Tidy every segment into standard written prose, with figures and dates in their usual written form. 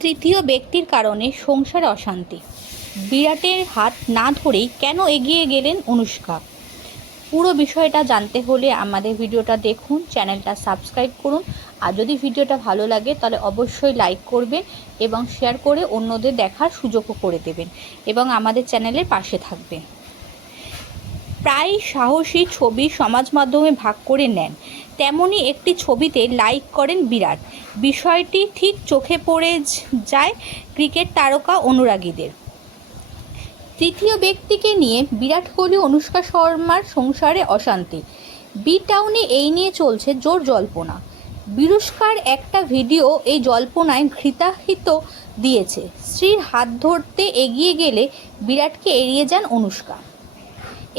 তৃতীয় ব্যক্তির কারণে সংসারে অশান্তি। বিরাটের হাত না ধরেই কেন এগিয়ে গেলেন অনুষ্কা? পুরো বিষয়টা জানতে হলে আমাদের ভিডিওটা দেখুন, চ্যানেলটা সাবস্ক্রাইব করুন। আর যদি ভিডিওটা ভালো লাগে তাহলে অবশ্যই লাইক করবেন এবং শেয়ার করে অন্যদের দেখার সুযোগও করে দেবেন এবং আমাদের চ্যানেলের পাশে থাকবেন। প্রায় সাহসী ছবি সমাজ মাধ্যমে ভাগ করে নেন, তেমনই একটি ছবিতে লাইক করেন বিরাট। বিষয়টি ঠিক চোখে পড়ে যায় ক্রিকেট তারকা অনুরাগীদের। তৃতীয় ব্যক্তিকে নিয়ে বিরাট কোহলি অনুষ্কা শর্মার সংসারে অশান্তি। বি টাউনে এই নিয়ে চলছে জোর জল্পনা। বিরুষ্কার একটা ভিডিও এই জল্পনায় ঘৃতাহিত দিয়েছে। স্ত্রীর হাত ধরতে এগিয়ে গেলে বিরাটকে এড়িয়ে যান অনুষ্কা।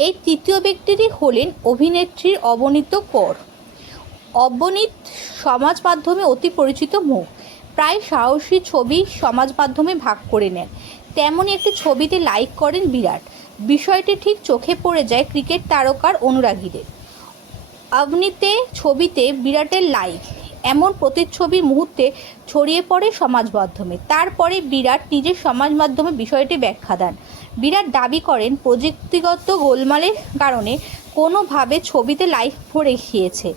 এই তৃতীয় ব্যক্তিটি হলেন অভিনেত্রীর অবনীত কৌর। অবনীত সমাজ মাধ্যমে অতি পরিচিত মুখ। প্রায় সাহসী ছবি সমাজ মাধ্যমে ভাগ করে নেন, তেমনই একটি ছবিতে লাইক করেন বিরাট। বিষয়টি ঠিক চোখে পড়ে যায় ক্রিকেট তারকার অনুরাগীদের। অবনীতে ছবিতে বিরাটের লাইক, এমন প্রতিচ্ছবির মুহূর্তে ছড়িয়ে পড়ে সমাজ মাধ্যমে। তারপরে বিরাট নিজের সমাজ মাধ্যমে বিষয়টি ব্যাখ্যা দেন। বিরাট দাবি করেন প্রযুক্তিগত গোলমালের কারণে কোনোভাবে ছবিতে লাইক ভরে গিয়েছে।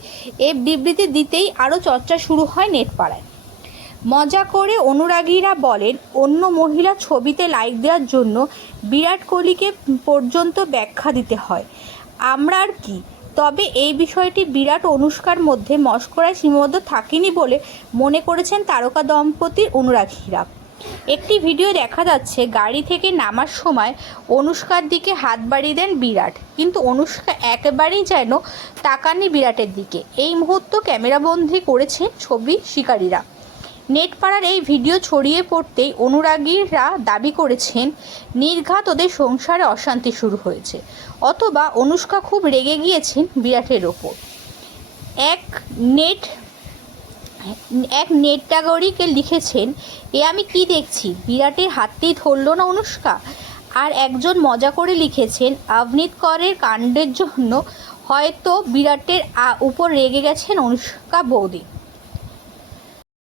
এ বিবৃতি দিতেই আরও চর্চা শুরু হয় নেটপাড়ায়। মজা করে অনুরাগীরা বলেন, অন্য মহিলা ছবিতে লাইক দেওয়ার জন্য বিরাট কোহলিকে পর্যন্ত ব্যাখ্যা দিতে হয়, আমরা আর কি। তবে এই বিষয়টি বিরাট অনুষ্কার মধ্যে মশকরায় সীমাবদ্ধ থাকেনি বলে মনে করেছেন তারকা দম্পতির অনুরাগীরা। একটি ভিডিও দেখা যাচ্ছে, গাড়ি থেকে নামার সময় অনুষ্কার দিকে হাত বাড়িয়ে দেন বিরাট, কিন্তু অনুষ্কা একেবারেই যেন তাকাননি বিরাটের দিকে। এই মুহূর্ত ক্যামেরাবন্দি করেছেন ছবি শিকারীরা। নেটপাড়ার এই ভিডিও ছড়িয়ে পড়তেই অনুরাগীরা দাবি করেছেন নির্ঘাত ওদের সংসারে অশান্তি শুরু হয়েছে, অথবা অনুষ্কা খুব রেগে গিয়েছেন বিরাটের ওপর। এক নেটাগরিকে লিখেছেন, এ আমি কি দেখছি, বিরাটের হাততেই ধরল না অনুষ্কা। আর একজন মজা করে লিখেছেন, অবনীত করের কাণ্ডের জন্য হয়তো বিরাটের উপর রেগে গেছেন অনুষ্কা বৌদি।